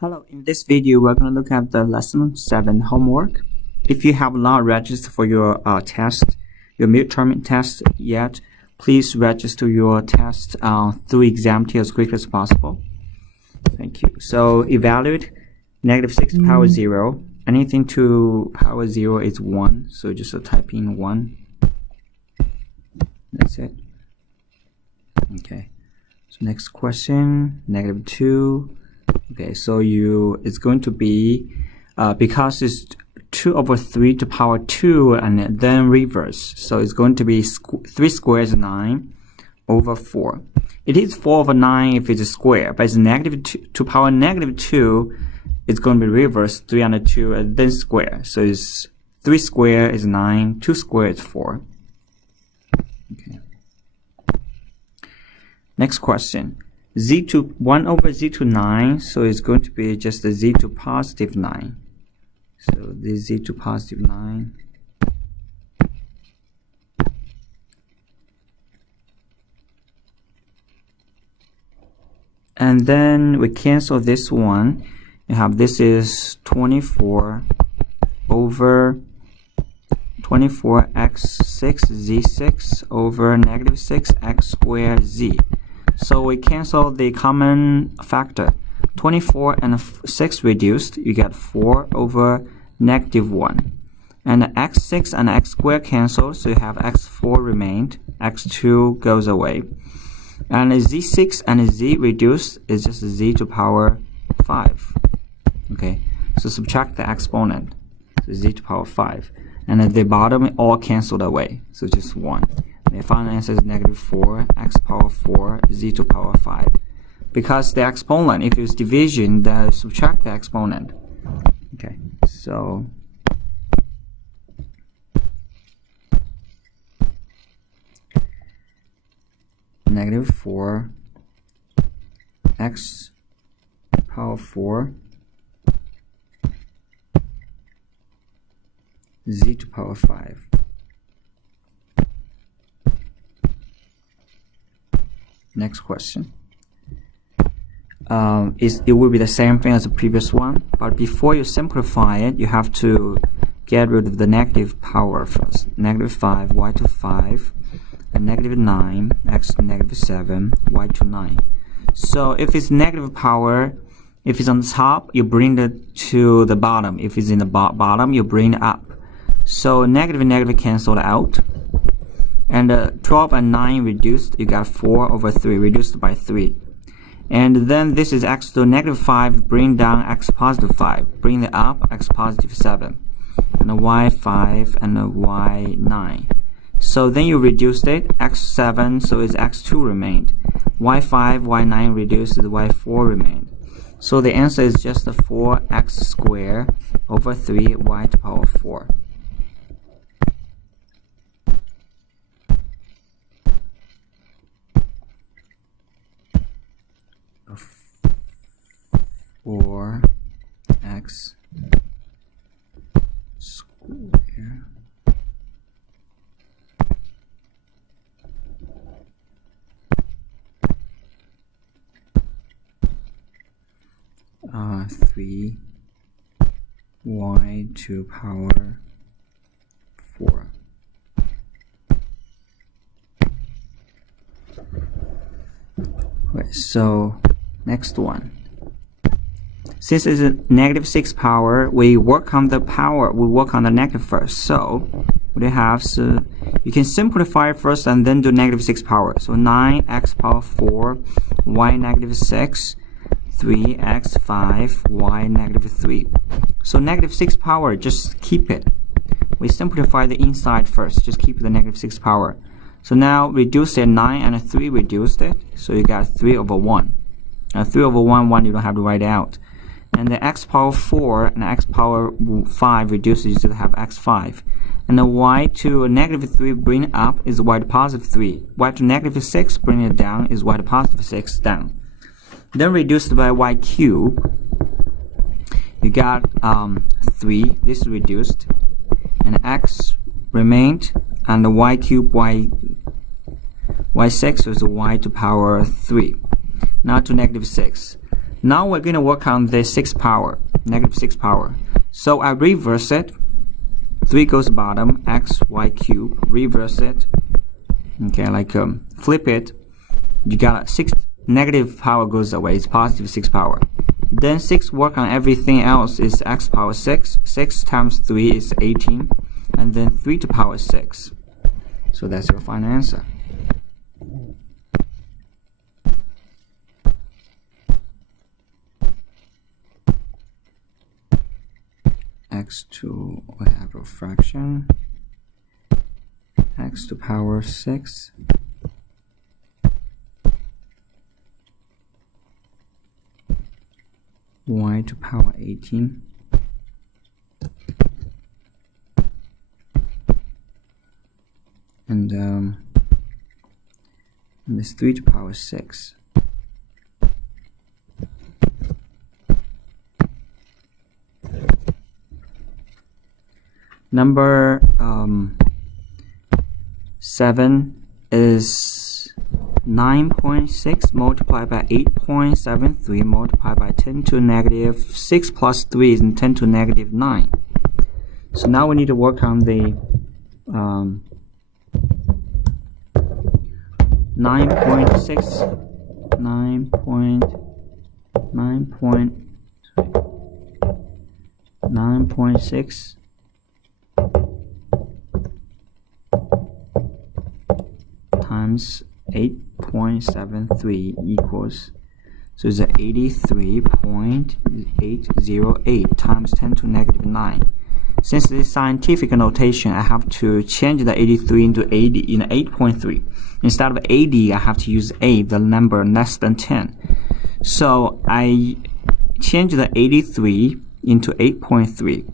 Hello, in this video we're going to look at the lesson 7 homework. If you have not registered for your your midterm test yet, please register your test through Examity as quickly as possible. Thank you. So evaluate -6 to the power 0. Anything to power 0 is 1, so just type in 1. That's it. Okay. So next question, -2. Okay, so it's going to be because it's 2/3 to power 2 and then reverse, so it's going to be 3 squared is 9 over 4. It is 4/9 if it's a square, but it's -2 to power -2. It's going to be reverse 3 under 2 and then square. So it's 3 squared is 9, 2 squared is 4. Okay. Next question. 1 to 9, so it's going to be just a z to positive 9. So this z to positive 9. And then we cancel this one. You have this is 24 over 24x6 z6 over -6 x squared z. So we cancel the common factor. 24 and 6 reduced, you get 4 over -1. And x6 and x squared cancel, so you have x4 remained, x2 goes away. And z6 and z reduced is just z to power 5. Okay, so subtract the exponent, so z to power 5. And at the bottom, all canceled away, so just 1. The final answer is -4 x power 4 z to power 5. Because the exponent, if it's division, then subtract the exponent. Okay, so -4 x power 4 z to power 5. Next question. It will be the same thing as the previous one, but before you simplify it, you have to get rid of the negative power first. -5 y to 5, and -9 x to -7 y to 9. So if it's negative power, if it's on the top, you bring it to the bottom. If it's in the bottom, you bring it up. So negative cancelled out. And 12 and 9 reduced, you got 4 over 3, reduced by 3. And then this is x to -5, bring down x positive 5, bring it up x positive 7, and a y5 and a y9. So then you reduced it, x7, so it's x2 remained. y5, y9 reduced, y4 remained. So the answer is just a 4x squared over 3 y to power 4. Or x square uh 3 y to power 4. Okay, so next one. Since it's a -6 power, we work on the negative first. So what do you have? So you can simplify it first and then do -6 power. So 9x power 4, y -6, 3x 5, y -3. So -6 power, just keep it. We simplify the inside first, just keep the -6 power. So now reduce it, 9 and 3 reduced it, so you got 3 over 1. Now 3 over 1 you don't have to write it out. And the x power 4 and x power 5 reduces, you just have x5. And the y to -3 bring up is y to positive 3. Y to -6 bring it down is y to positive 6 down. Then reduced by y cube, you got 3. This is reduced, and x remained, and the y cube y6 is y to power 3. Now to -6. Now we're going to work on the 6th power, negative 6th power. So I reverse it. 3 goes bottom, x, y cube, reverse it. Okay, like flip it. You got 6 negative power goes away, it's positive 6 power. Then 6 work on everything else is x power 6. 6 times 3 is 18. And then 3 to power 6. So that's your final answer. x2, we have a fraction, x to power 6, y to power 18, and this 3 to power 6. Number 7 is 9.6 multiplied by 8.73 multiplied by 10 to negative 6 plus 3 is 10 to negative 9. So now we need to work on the 9.6 times 8.73 equals, so it's 83.808 times 10 to negative 9. Since this is scientific notation, I have to change the 83 into 80 in 8.3. Instead of 80, I have to use 8, the number less than 10. So I change the 83 into 8.3.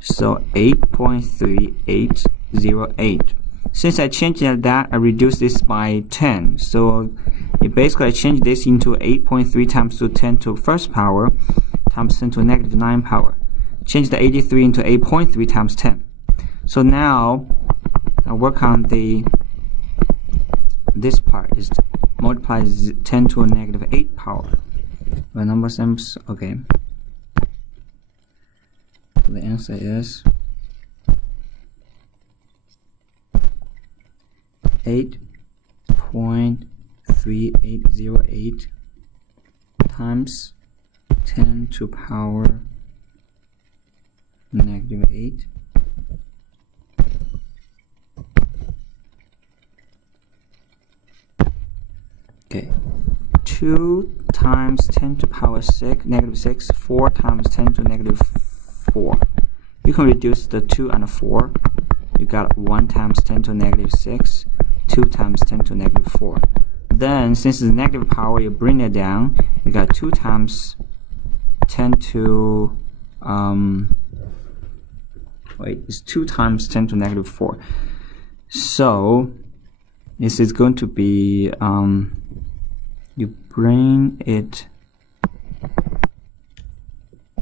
So 8.3808. Since I changed that, I reduced this by 10. So basically I changed this into 8.3 times to 10 to first power times 10 to negative 9 power. Change the 83 into 8.3 times 10. So now I work on this part is multiply 10 to a negative 8 power. The number seems okay. The answer is 8.3808 times 10 to power negative 8 okay. 2 times 10 to power 6 negative 6, 4 times 10 to negative 4. You can reduce the 2 and 4. You got 1 times 10 to negative 6, 2 times 10 to negative 4. Then, since it's negative power, you bring it down. You got 2 times 10 to it's 2 times 10 to negative 4. So this is going to be you bring it,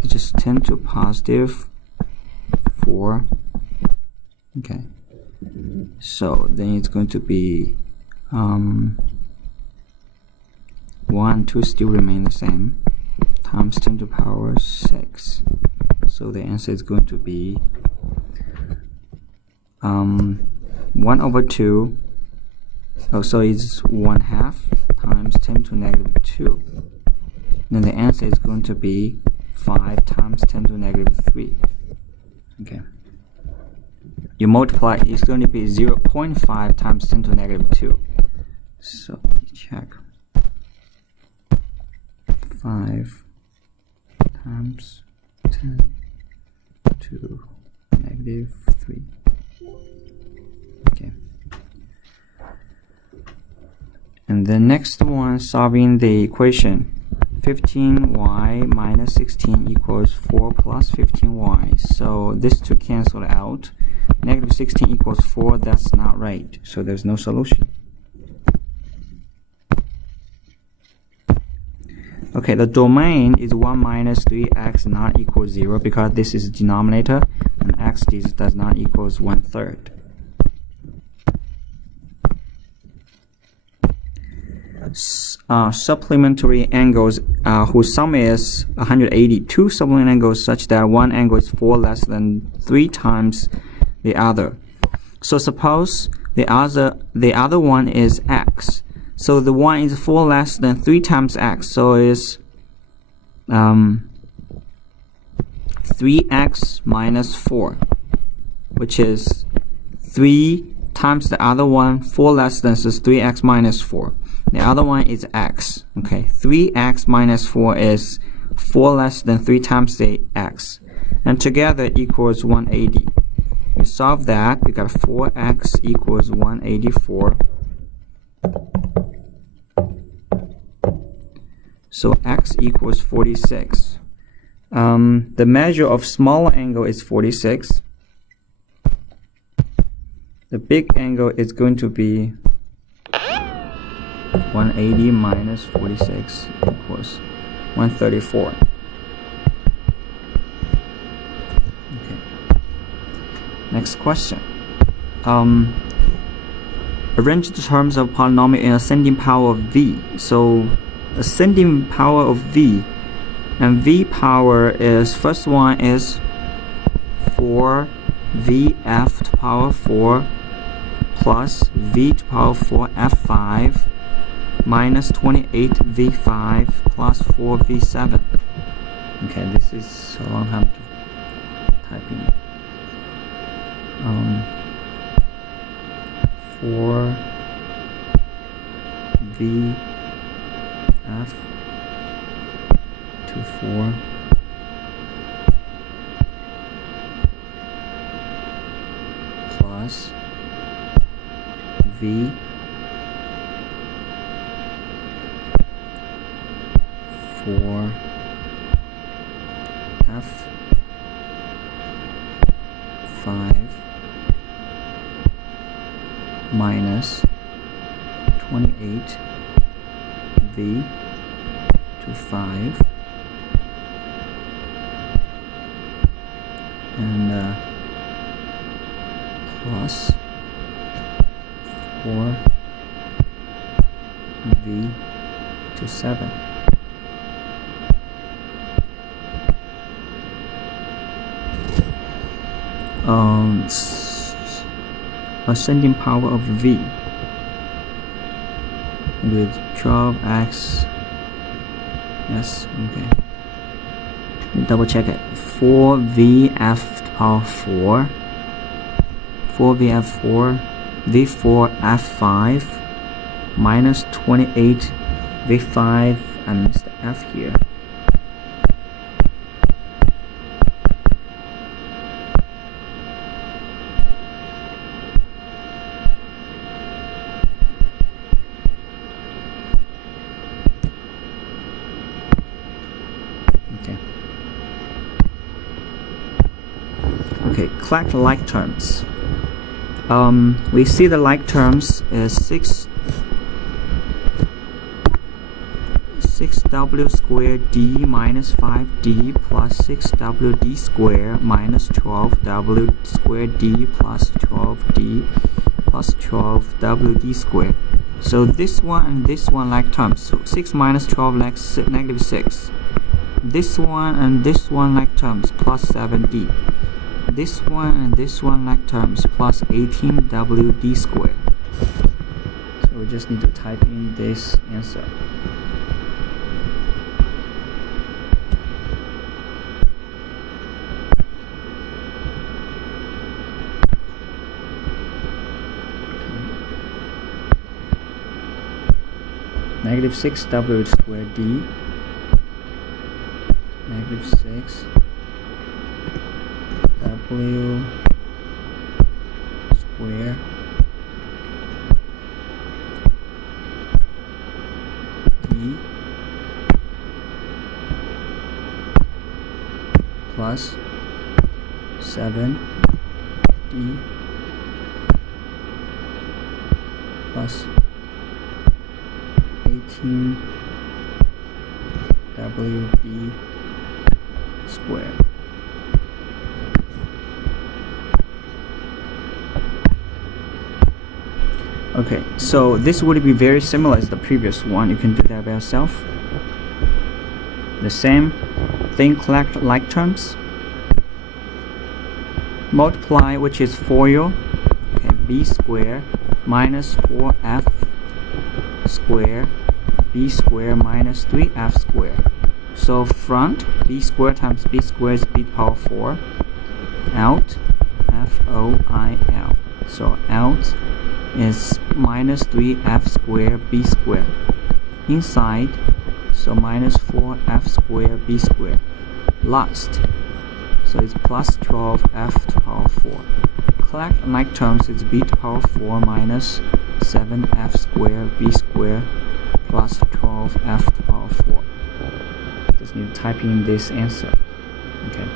you just 10 to positive 4. Okay, so then it's going to be 1 and 2 still remain the same, times 10 to power 6. So the answer is going to be 1 over 2. Oh, so it's 1/2 times 10 to negative 2. Then the answer is going to be 5 times 10 to negative 3. Okay. You multiply, it's going to be 0.5 times 10 to negative 2. So let me check. 5 times 10 to negative 3. Okay. And the next one, solving the equation 15y minus 16 equals 4 plus 15y. So this two cancel out. Negative 16 equals 4, that's not right. So there's no solution. Okay, the domain is 1 minus 3x not equals 0 because this is denominator and x does not equals 1/3. supplementary angles whose sum is 180. Two supplementary angles such that one angle is 4 less than 3 times the other. So suppose the other one is x. So the one is 4 less than 3 times x. So it's 3x minus 4, which is 3 times the other one. 4 less than is 3x minus 4. The other one is x. Okay, 3x minus 4 is 4 less than 3 times the x, and together equals 180. You solve that, you got 4x equals 184. So x equals 46. The measure of smaller angle is 46. The big angle is going to be 180 minus 46 equals 134. Okay. Next question. Arrange the terms of polynomial in ascending power of v. So ascending power of v, and v power is, first one is 4vf to power 4 plus v to power 4 f5 minus 28v5 plus 4v7. Okay, this is a long time to type in. 4vf to 4 plus v 4 f 5 minus 28 v to 5 and plus 4 v to 7. Ascending power of v with 12x. Yes, okay. Let me double check it. 4vf to power 4, 4vf4, v4 f5 minus 28 v5. I missed the f here. Okay, collect like terms. We see the like terms is 6w squared d minus 5d plus 6wd squared minus 12w squared d plus 12d plus 12wd squared. So this one and this one like terms. So 6 minus 12 like negative 6. This one and this one like terms, plus 7d. This one and this one like terms, plus 18wd squared. So we just need to type in this answer. Negative 6w squared d, negative 6 w square d plus 7d plus 18wd squared. Okay, so this would be very similar as the previous one. You can do that by yourself. The same thing, collect like terms. Multiply, which is FOIL. Okay, b squared minus 4f squared b squared minus 3f squared. So front, b squared times b squared is b to the power 4. Out, FOIL. So out is minus 3f squared b squared. Inside, so minus 4f squared b squared. Last, so it's plus 12f to the power 4. Collect like terms is b to the power 4 minus 7f squared b squared plus 12f to the power 4. Just need to type in this answer. Okay.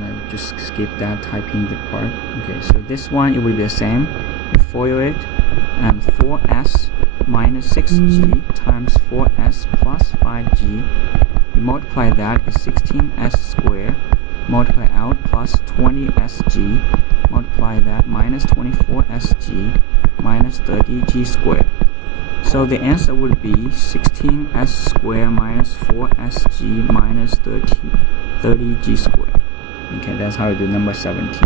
Let's just skip that typing the part. Okay, so this one it will be the same. You FOIL it, and 4s minus 6g times 4s plus 5g. You multiply that is 16s squared. Multiply out plus 20sg. Multiply that minus 24sg minus 30g squared. So the answer would be 16s squared minus 4sg minus 30g squared. Okay, that's how you do number 17.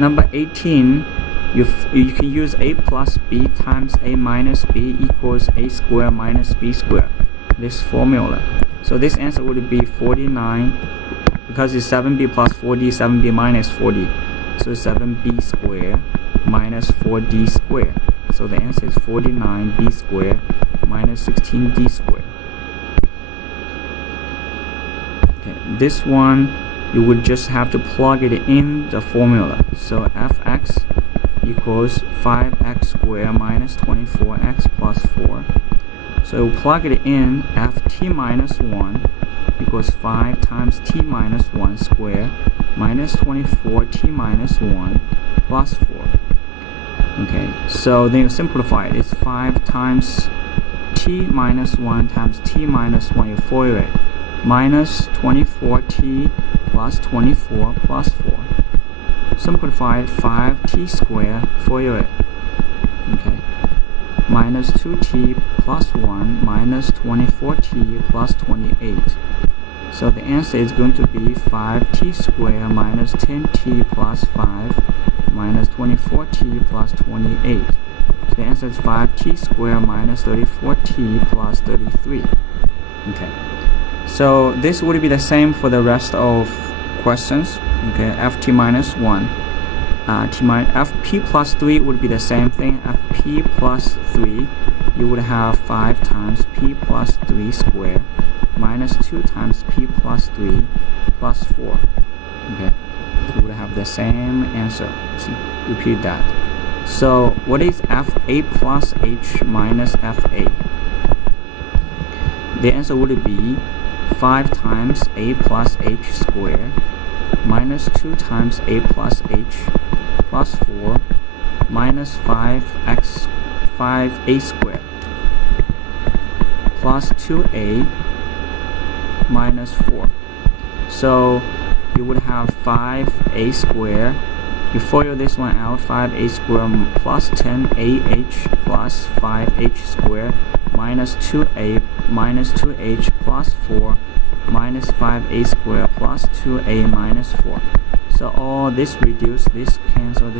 Number 18, you can use a plus b times a minus b equals a squared minus b squared. This formula. So this answer would be 49, because it's 7b plus 4d, 7b minus 4d. So 7b squared minus 4d squared. So the answer is 49b squared minus 16d squared. Okay, this one you would just have to plug it in the formula. So fx equals 5x squared minus 24x plus 4. So plug it in, ft minus 1 equals 5 times t minus 1 squared minus 24t minus 1 plus 4. Okay, so then you simplify it. It's 5 times t minus 1 times t minus 1, you FOIL it. Minus 24t plus 24 plus 4. Simplify it, 5t squared, FOIL it. Okay. Minus 2t plus 1 minus 24t plus 28. So the answer is going to be 5t squared minus 10t plus 5 minus 24t plus 28. So the answer is 5t squared minus 34t plus 33. Okay. So this would be the same for the rest of questions. Okay, ft minus 1. Fp plus 3 would be the same thing. Fp plus 3, you would have 5 times p plus 3 squared minus 2 times p plus 3 plus 4. Okay, you would have the same answer. So repeat that. So what is fa plus h minus fa? The answer would be 5 times a plus h squared minus 2 times a plus h plus 4 minus 5a squared plus 2a minus 4. So you would have 5a squared. You FOIL this one out, 5a squared plus 10ah plus 5h squared minus 2a minus 2h plus 4 minus 5a squared plus 2a minus 4. So all this reduce, this cancel.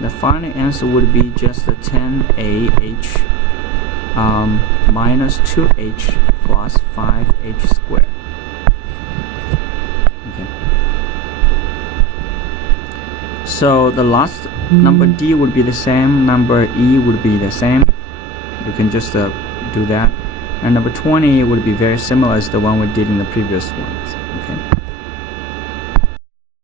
The final answer would be just the 10ah minus 2h plus 5h squared. Okay. So the last number D would be the same, number E would be the same. You can just do that. And number 20 would be very similar as the one we did in the previous ones. Okay.